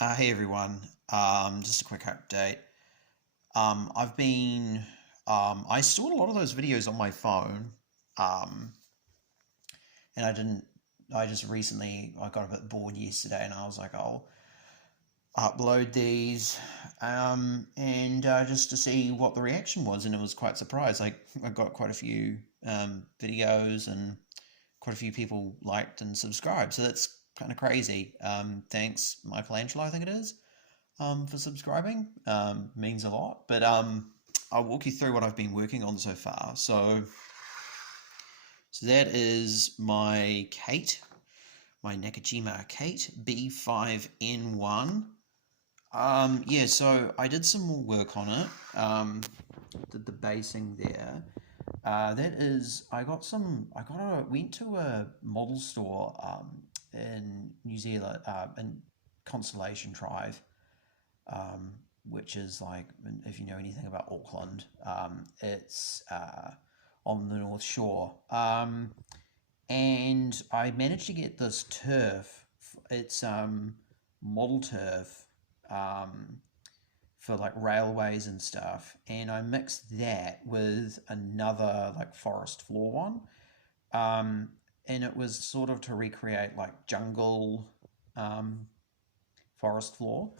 Hey everyone, just a quick update. I've been, I stored a lot of those videos on my phone, um, and I just recently, I got a bit bored yesterday and I was like, I'll upload these, and just to see what the reaction was, and it was quite surprised. Like, I got quite a few, videos and quite a few people liked and subscribed, so that's kind of crazy. Thanks, Michelangelo, I think it is. For subscribing. Means a lot. But I'll walk you through what I've been working on so far. So that is my Kate, my Nakajima Kate B5N1. Yeah, so I did some more work on it. Did the basing there. That is, went to a model store in New Zealand, in Constellation Drive, um, which is like, if you know anything about Auckland, it's on the North Shore. And I managed to get this turf. It's model turf um, for like railways and stuff. And I mixed that with another like forest floor one. And it was sort of to recreate like jungle um, forest floor.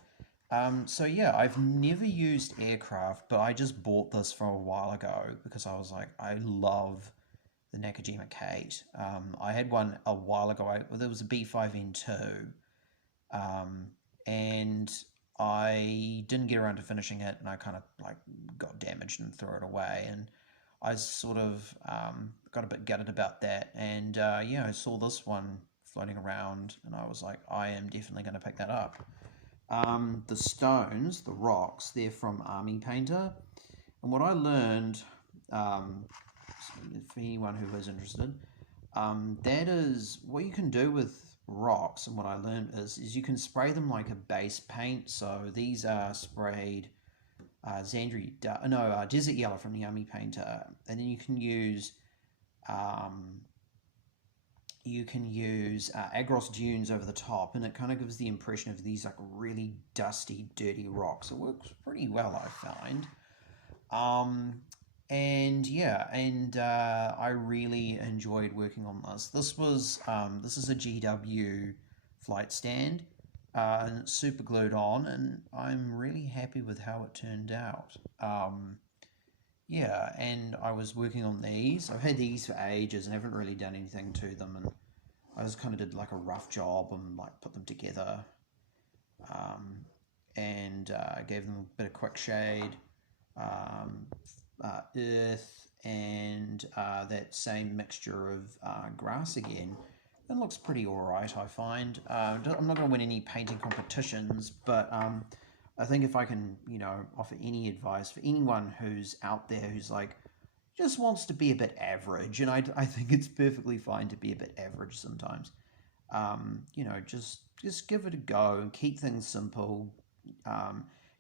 So yeah, I've never used aircraft, but I just bought this for a while ago because I was like, I love the Nakajima Kate. I had one a while ago. There was a B5N2, um, and I didn't get around to finishing it, and I kind of like got damaged and threw it away. And I sort of got a bit gutted about that. And yeah, I saw this one floating around, and I was like, I am definitely going to pick that up. The stones, the rocks, they're from Army Painter. And what I learned, um, for anyone who is interested, that is what you can do with rocks. And what I learned is you can spray them like a base paint. So these are sprayed Desert Yellow from the Army Painter. And then um, you can use Agros Dunes over the top, and it kind of gives the impression of these like really dusty, dirty rocks. It works pretty well, I find. Um, and yeah, and I really enjoyed working on this. This is a GW flight stand, and it's super glued on, and I'm really happy with how it turned out. Yeah, and I was working on these. I've had these for ages and haven't really done anything to them, and I just kind of did like a rough job and like put them together, um, and gave them a bit of quick shade, um, earth, and that same mixture of grass again. It looks pretty alright, I find. I'm not going to win any painting competitions, but I think if I can, offer any advice for anyone who's out there who's like, just wants to be a bit average, and I think it's perfectly fine to be a bit average sometimes. Just give it a go and keep things simple.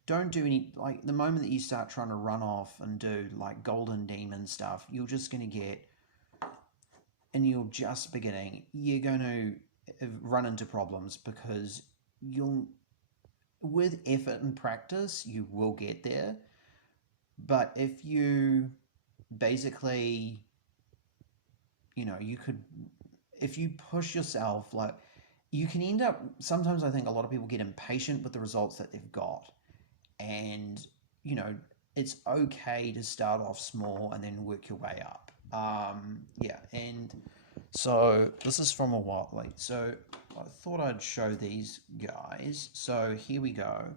Don't do any, like, the moment that you start trying to run off and do like golden demon stuff, you're just going to get, and you're just beginning, you're going to run into problems because you'll, with effort and practice, you will get there. But if you basically, you could, if you push yourself, like, you can end up, sometimes I think a lot of people get impatient with the results that they've got. And, you know, it's okay to start off small and then work your way up. Yeah, and so this is from a while, like, so I thought I'd show these guys. So here we go.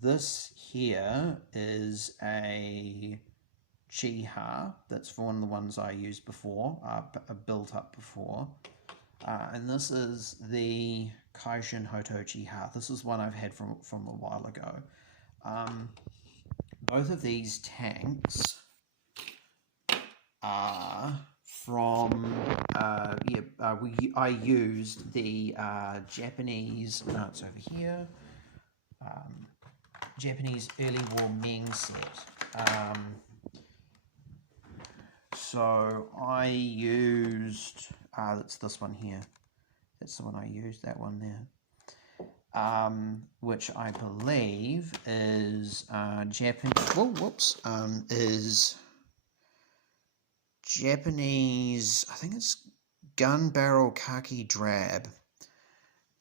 This here is a Chiha. That's for one of the ones I used before, built up before. And this is the Kaishin Hoto Chiha. This is one I've had from a while ago. Both of these tanks are from I used the Japanese. No, it's over here. Japanese early war Ming set. So I used. That's this one here. That's the one I used. That one there. which I believe is Japanese. Whoa, whoops. Is Japanese. I think it's Gun Barrel Khaki Drab.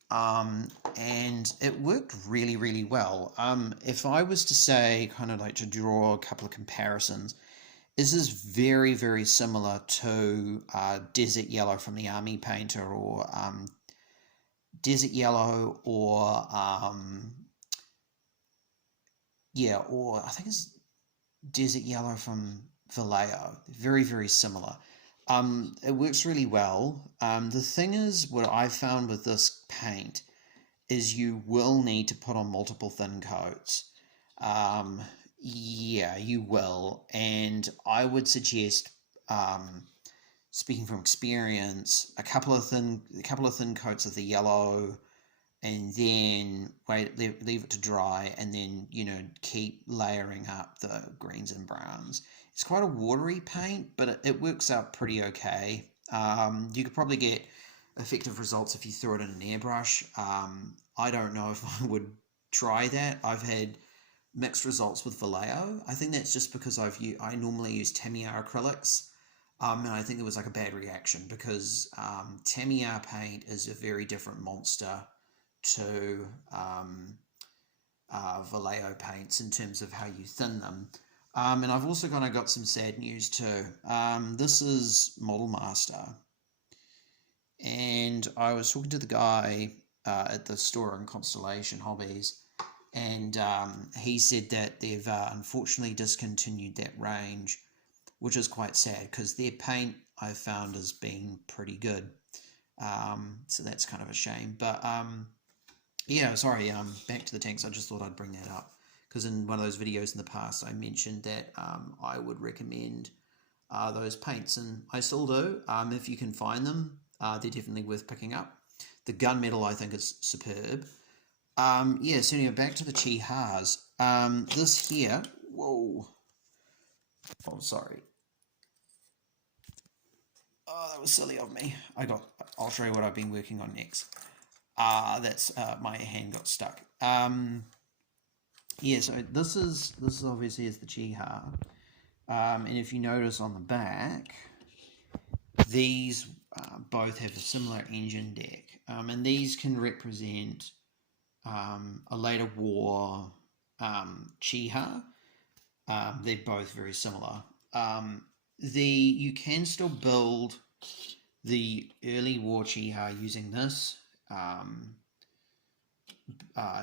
And it worked really, really well. If I was to say, kind of like to draw a couple of comparisons, this is very, very similar to Desert Yellow from the Army Painter, or Desert Yellow, or or I think it's Desert Yellow from Vallejo. Very, very similar. It works really well. The thing is, what I found with this paint is you will need to put on multiple thin coats. Yeah, you will. And I would suggest, speaking from experience, a couple of thin coats of the yellow, and then leave it to dry, and then keep layering up the greens and browns. It's quite a watery paint, but it works out pretty okay. You could probably get effective results if you throw it in an airbrush. I don't know if I would try that. I've had mixed results with Vallejo. I think that's just because I normally use Tamiya acrylics. And I think it was like a bad reaction, because Tamiya paint is a very different monster to Vallejo paints in terms of how you thin them. And I've also kind of got some sad news too. This is Model Master, and I was talking to the guy at the store in Constellation Hobbies, and he said that they've unfortunately discontinued that range, which is quite sad, because their paint I've found has been pretty good. So that's kind of a shame. But yeah, sorry, back to the tanks. I just thought I'd bring that up, because in one of those videos in the past I mentioned that I would recommend those paints, and I still do. If you can find them, they're definitely worth picking up. The gunmetal I think is superb. Yeah, so anyway, back to the Chihas. This here, whoa, oh sorry, oh that was silly of me. I'll show you what I've been working on next. That's my hand got stuck. Yeah, so this is obviously is the Chiha, and if you notice on the back, these both have a similar engine deck, and these can represent a later war Chiha. They're both very similar. You can still build the early war Chiha using this.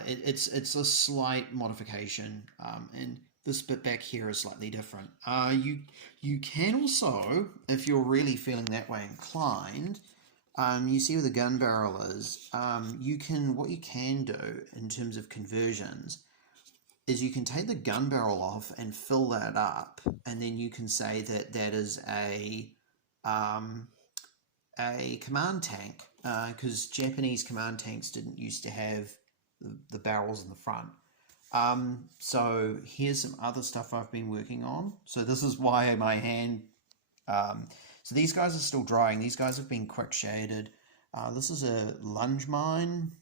It's a slight modification, and this bit back here is slightly different. You can also, if you're really feeling that way inclined, you see where the gun barrel is. What you can do in terms of conversions is you can take the gun barrel off and fill that up, and then you can say that that is a command tank, because Japanese command tanks didn't used to have the barrels in the front. So here's some other stuff I've been working on. So this is why my hand, so these guys are still drying. These guys have been quick shaded. This is a lunge mine,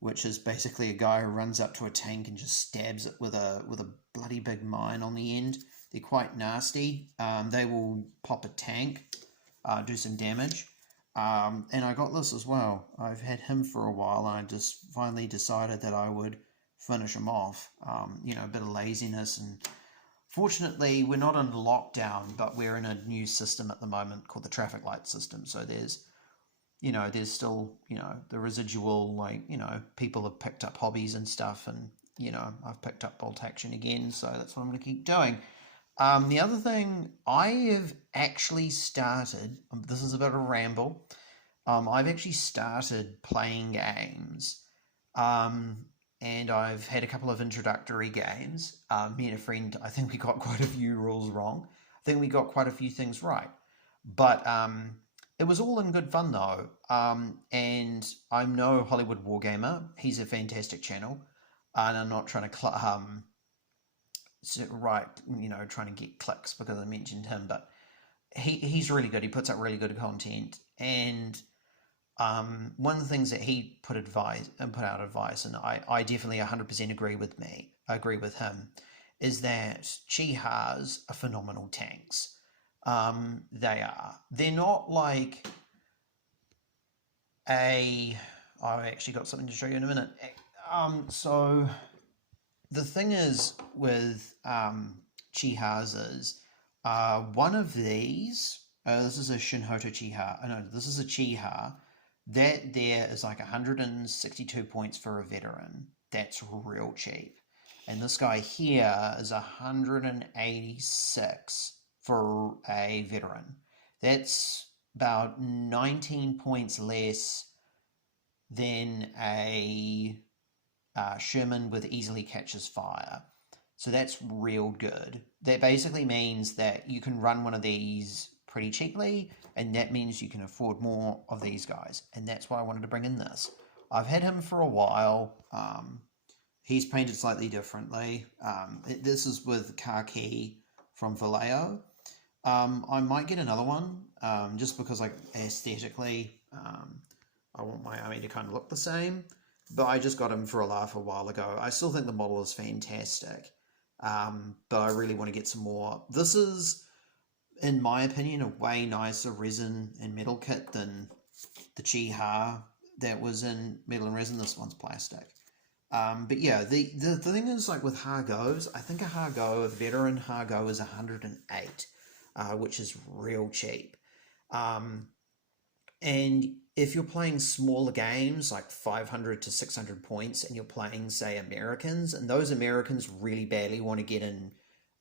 which is basically a guy who runs up to a tank and just stabs it with a bloody big mine on the end. They're quite nasty. They will pop a tank, do some damage. And I got this as well. I've had him for a while, and I just finally decided that I would finish him off. A bit of laziness, and fortunately we're not in lockdown, but we're in a new system at the moment called the traffic light system. So there's still, the residual, people have picked up hobbies and stuff, and, I've picked up bolt action again, so that's what I'm going to keep doing. The other thing, I have actually started, this is a bit of a ramble, I've actually started playing games, and I've had a couple of introductory games. Me and a friend, I think we got quite a few rules wrong. I think we got quite a few things right. But it was all in good fun though. And I'm no Hollywood Wargamer. He's a fantastic channel. And I'm not trying to trying to get clicks because I mentioned him, but he's really good. He puts up really good content, and One of the things that he put out advice, and I definitely 100% agree with him, is that Chihas are phenomenal tanks. They are. They're not like a. I've actually got something to show you in a minute. So the thing is with Chihas is one of these. This is a Shinhoto Chiha. No, this is a Chiha. That there is like 162 points for a veteran. That's real cheap. And this guy here is 186 for a veteran. That's about 19 points less than a Sherman with easily catches fire. So that's real good. That basically means that you can run one of these pretty cheaply, and that means you can afford more of these guys. And that's why I wanted to bring in this. I've had him for a while. He's painted slightly differently. This is with Khaki from Vallejo. I might get another one just because, like, aesthetically, I want my army to kind of look the same. But I just got him for a laugh a while ago. I still think the model is fantastic, but I really want to get some more. This is, in my opinion, a way nicer resin and metal kit than the Chiha that was in metal and resin. This one's plastic. But yeah, the thing is, like with Hargos, I think a veteran Hargo is 108, which is real cheap. And if you're playing smaller games, like 500 to 600 points, and you're playing, say, Americans, and those Americans really badly want to get in,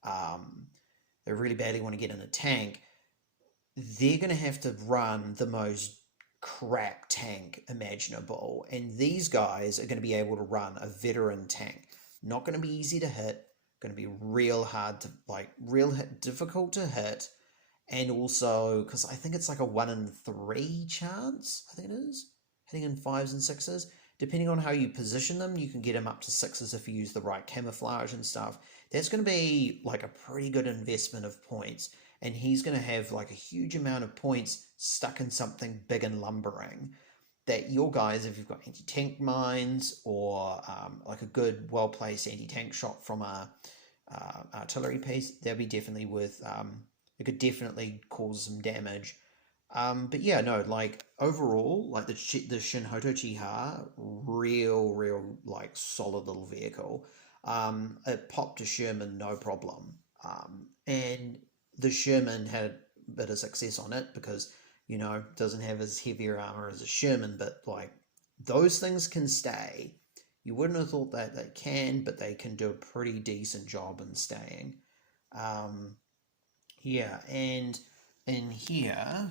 they really badly want to get in a tank, they're going to have to run the most crap tank imaginable, and these guys are going to be able to run a veteran tank. Not going to be easy to hit, going to be real hard to, like, difficult to hit, and also because I think it's like a 1 in 3 chance, I think it is, hitting in 5s and 6s. Depending on how you position them, you can get them up to 6s if you use the right camouflage and stuff. That's going to be like a pretty good investment of points, and he's going to have like a huge amount of points stuck in something big and lumbering that your guys, if you've got anti-tank mines or like a good well-placed anti-tank shot from a artillery piece, that'd be definitely worth, it could definitely cause some damage. But yeah, no, like overall, like the Shinhoto Chiha, real like solid little vehicle. It popped a Sherman no problem. And the Sherman had a bit of success on it because, you know, doesn't have as heavier armor as a Sherman, but like those things can stay. You wouldn't have thought that they can, but they can do a pretty decent job in staying. Yeah, and in here,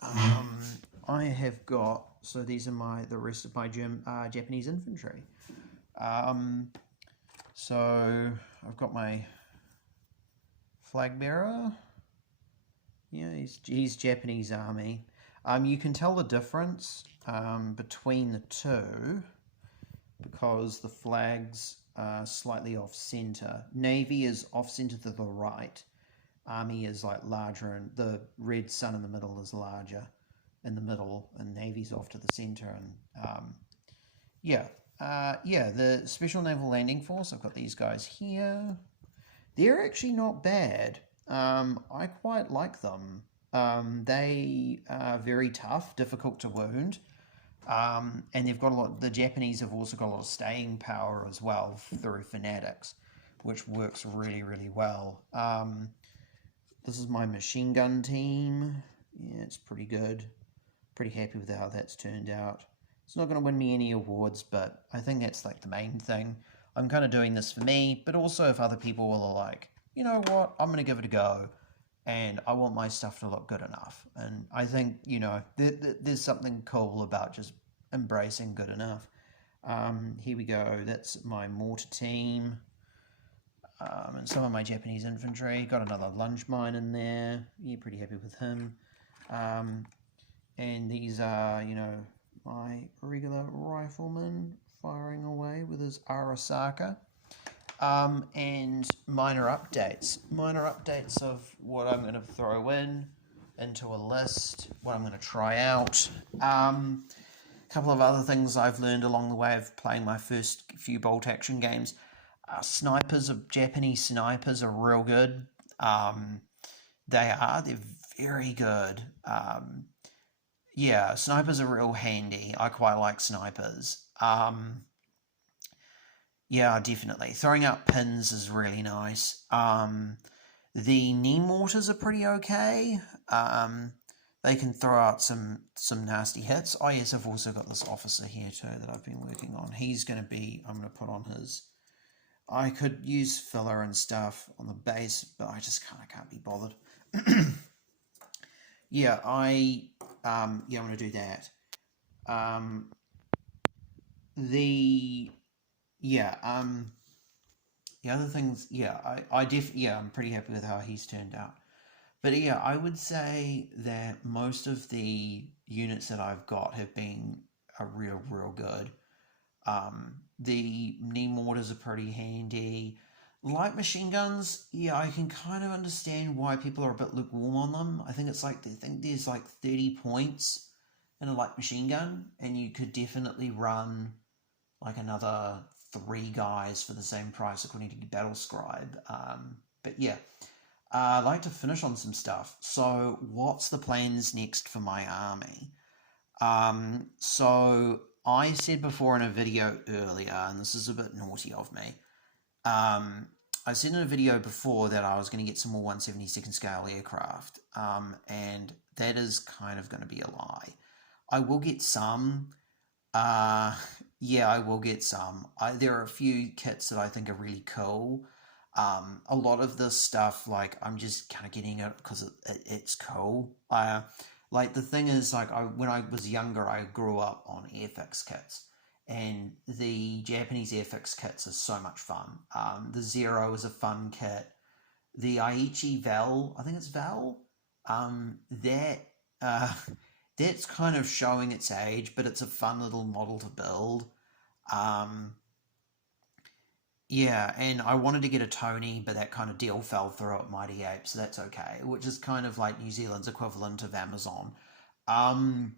I have got, so these are the rest of my Japanese infantry. So I've got my flag bearer. Yeah, he's Japanese army. You can tell the difference between the two because the flags are slightly off center. Navy is off center to the right. Army is like larger, and the red sun in the middle is larger in the middle, and Navy's off to the center. And the Special Naval Landing Force, I've got these guys here. They're actually not bad. I quite like them. They are very tough, difficult to wound. And they've got a lot. The Japanese have also got a lot of staying power as well through fanatics, which works really, really well. This is my machine gun team. Yeah, it's pretty good. Pretty happy with how that's turned out. It's not going to win me any awards, but I think that's like the main thing. I'm kind of doing this for me, but also if other people are like, you know what, I'm going to give it a go, and I want my stuff to look good enough. And I think, you know, there's something cool about just embracing good enough. Here we go. That's my mortar team. And some of my Japanese infantry. Got another lunge mine in there. Yeah, pretty happy with him. And these are, you know, my regular rifleman firing away with his Arasaka. And minor updates. Minor updates of what I'm going to throw into a list, what I'm going to try out. A couple of other things I've learned along the way of playing my first few bolt action games. Japanese snipers are real good. They're very good. Yeah, snipers are real handy. I quite like snipers. Yeah, definitely. Throwing out pins is really nice. The knee mortars are pretty okay. They can throw out some nasty hits. Oh yes, I've also got this officer here too that I've been working on. I'm going to put on his. I could use filler and stuff on the base, but I just can't be bothered. Yeah, I'm going to do that. The other things, I'm pretty happy with how he's turned out. But yeah, I would say that most of the units that I've got have been real good. The knee mortars are pretty handy. Light machine guns, yeah, I can kind of understand why people are a bit lukewarm on them. I think there's like 30 points in a light machine gun, and you could definitely run like another 3 guys for the same price according to Battle Scribe. But yeah, I'd like to finish on some stuff. So what's the plans next for my army? So I said before in a video earlier, and this is a bit naughty of me, I said in a video before that I was going to get some more 1/72 scale aircraft, and that is kind of going to be a lie. I will get some. Yeah, I will get some. There are a few kits that I think are really cool. A lot of this stuff, like, I'm just kind of getting it because it's cool. Like, the thing is, like, when I was younger, I grew up on Airfix kits, and the Japanese Airfix kits are so much fun. The Zero is a fun kit. The Aichi Val, I think it's Val, that that's kind of showing its age, but it's a fun little model to build. Um, yeah, and I wanted to get a Tony, but that kind of deal fell through at Mighty Ape, so that's okay, which is kind of like New Zealand's equivalent of Amazon. Um,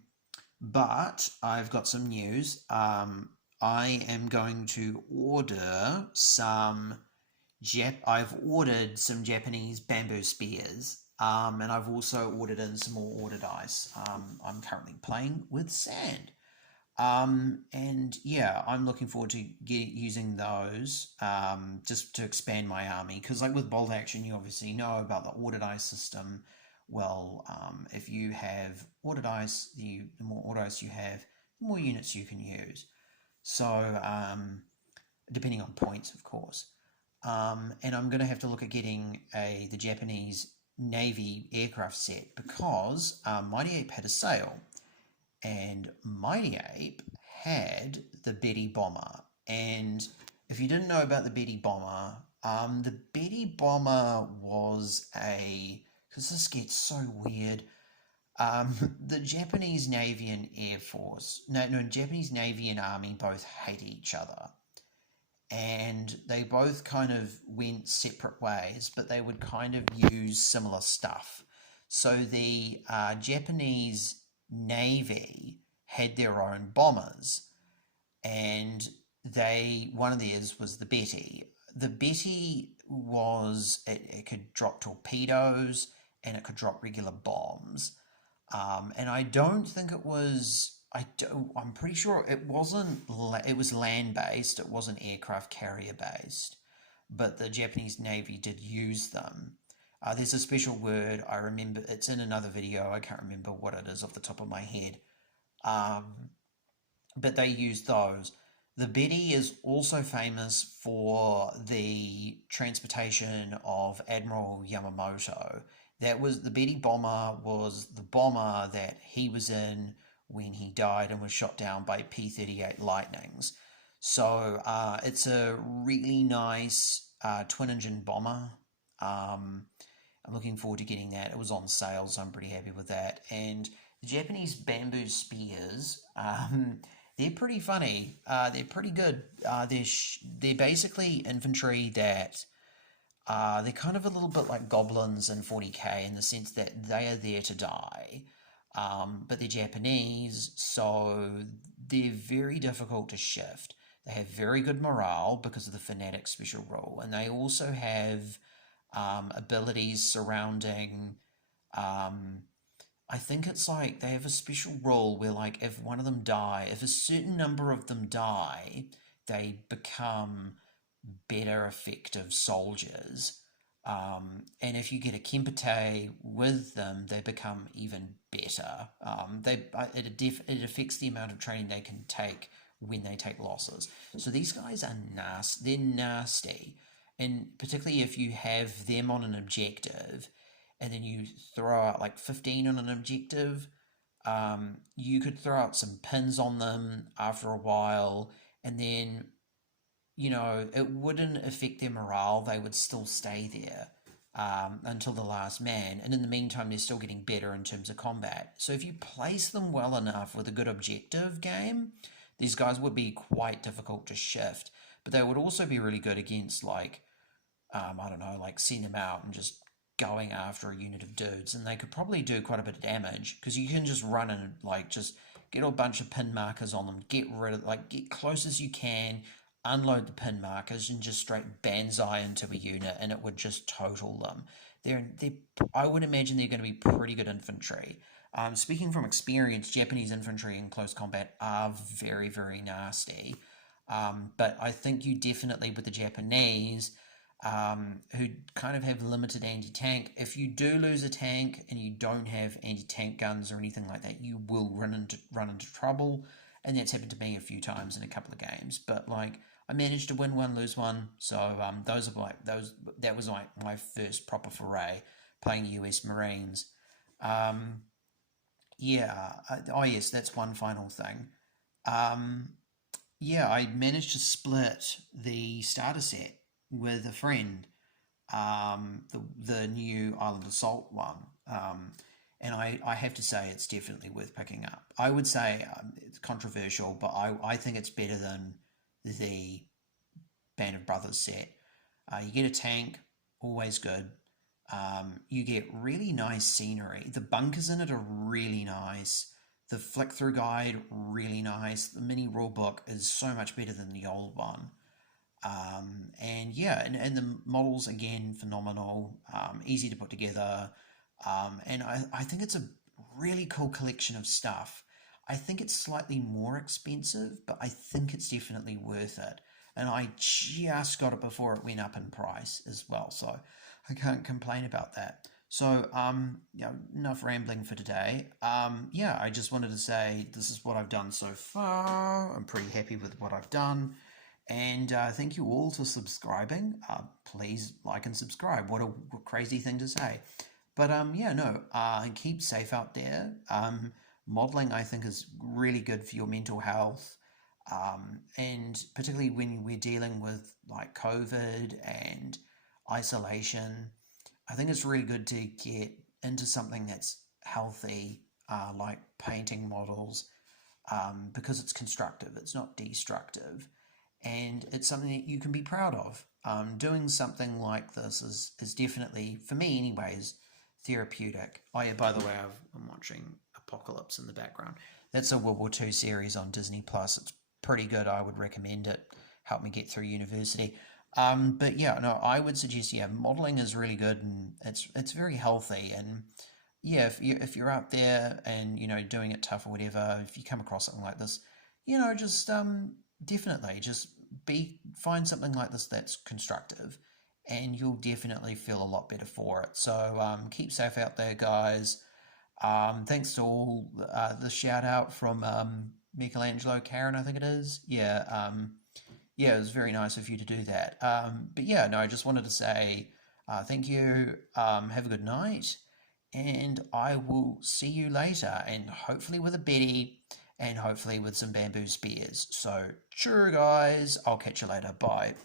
but I've got some news. I am going to order I've ordered some Japanese bamboo spears, and I've also ordered in some more ordered ice. I'm currently playing with sand. And yeah, I'm looking forward to using those just to expand my army. Because, like with bolt action, you obviously know about the ordered ice system. Well, if you have ordered ice, the more ordered ice you have, the more units you can use. So, depending on points, of course. And I'm going to have to look at getting the Japanese Navy aircraft set because Mighty Ape had a sale. And Mighty Ape had the Betty Bomber. And if you didn't know about the Betty Bomber, the Betty Bomber was because this gets so weird. The Japanese Navy and Air Force, Japanese Navy and Army both hate each other. And they both kind of went separate ways, but they would kind of use similar stuff. So the Japanese Navy had their own bombers, and one of theirs was the Betty. The Betty it could drop torpedoes and it could drop regular bombs. And I don't think it was. I'm pretty sure it wasn't. It was land based. It wasn't aircraft carrier based. But the Japanese Navy did use them. There's a special word, I remember, it's in another video, I can't remember what it is off the top of my head. But they used those. The Betty is also famous for the transportation of Admiral Yamamoto. The Betty bomber was the bomber that he was in when he died and was shot down by P-38 Lightnings. So it's a really nice twin-engine bomber. I'm looking forward to getting that. It was on sale, so I'm pretty happy with that. And the Japanese bamboo spears, They're pretty funny. They're pretty good. They're basically infantry that they're kind of a little bit like goblins in 40k in the sense that they are there to die. But they're Japanese, so they're very difficult to shift. They have very good morale because of the fanatic special rule, and they also have abilities surrounding. Um, I think it's like they have a special rule where, like, if one of them die, if a certain number of them die, they become better effective soldiers. And if you get a Kempete with them, they become even better. It affects the amount of training they can take when they take losses. So these guys are nasty. They're nasty, and particularly if you have them on an objective, and then you throw out like 15 on an objective, you could throw out some pins on them after a while, and then it wouldn't affect their morale. They would still stay there until the last man. And in the meantime, they're still getting better in terms of combat. So if you place them well enough with a good objective game, these guys would be quite difficult to shift. But they would also be really good against, like, I don't know, like send them out and just going after a unit of dudes. And they could probably do quite a bit of damage because you can just run and, like, just get a bunch of pin markers on them, get rid of, like, get close as you can, unload the pin markers and just straight banzai into a unit, and it would just total them. I would imagine they're going to be pretty good infantry. Speaking from experience, Japanese infantry in close combat are very, very nasty. But I think you definitely, with the Japanese, who kind of have limited anti-tank, if you do lose a tank and you don't have anti-tank guns or anything like that, you will run into trouble. And that's happened to me a few times in a couple of games. But, like, I managed to win one, lose one. So that was like my first proper foray playing US Marines. Um, yeah. Oh yes, that's one final thing. Um, yeah, I managed to split the starter set with a friend. The new Island Assault one. And I have to say it's definitely worth picking up. I would say it's controversial, but I think it's better than the Band of Brothers set. You get a tank, always good. You get really nice scenery. The bunkers in it are really nice. The flick through guide, really nice. The mini rulebook is so much better than the old one. And yeah, and the models again phenomenal, easy to put together, and I think it's a really cool collection of stuff. I think it's slightly more expensive, but I think it's definitely worth it. And I just got it before it went up in price as well, so I can't complain about that. So, yeah, enough rambling for today. Yeah, I just wanted to say this is what I've done so far. I'm pretty happy with what I've done. And thank you all for subscribing. Please like and subscribe. What a crazy thing to say. But yeah, no, keep safe out there. Modeling, I think, is really good for your mental health. And particularly when we're dealing with like COVID and isolation, I think it's really good to get into something that's healthy, like painting models, because it's constructive, it's not destructive, and it's something that you can be proud of. Doing something like this is definitely, for me anyways, therapeutic. Oh yeah, by the way, I'm watching Apocalypse in the background. That's a World War II series on Disney Plus. It's pretty good. I would recommend it. Helped me get through university. But yeah, no, I would suggest, yeah, modeling is really good, and it's very healthy. And yeah, if you're out there and doing it tough or whatever, if you come across something like this, just definitely just find something like this that's constructive, and you'll definitely feel a lot better for it. So keep safe out there, guys. Thanks to all the shout out from Michelangelo Karen, I think it is. Yeah, yeah, it was very nice of you to do that. But yeah, no, I just wanted to say thank you. Have a good night, and I will see you later, and hopefully with a Betty, and hopefully with some bamboo spears. So, sure, guys, I'll catch you later. Bye.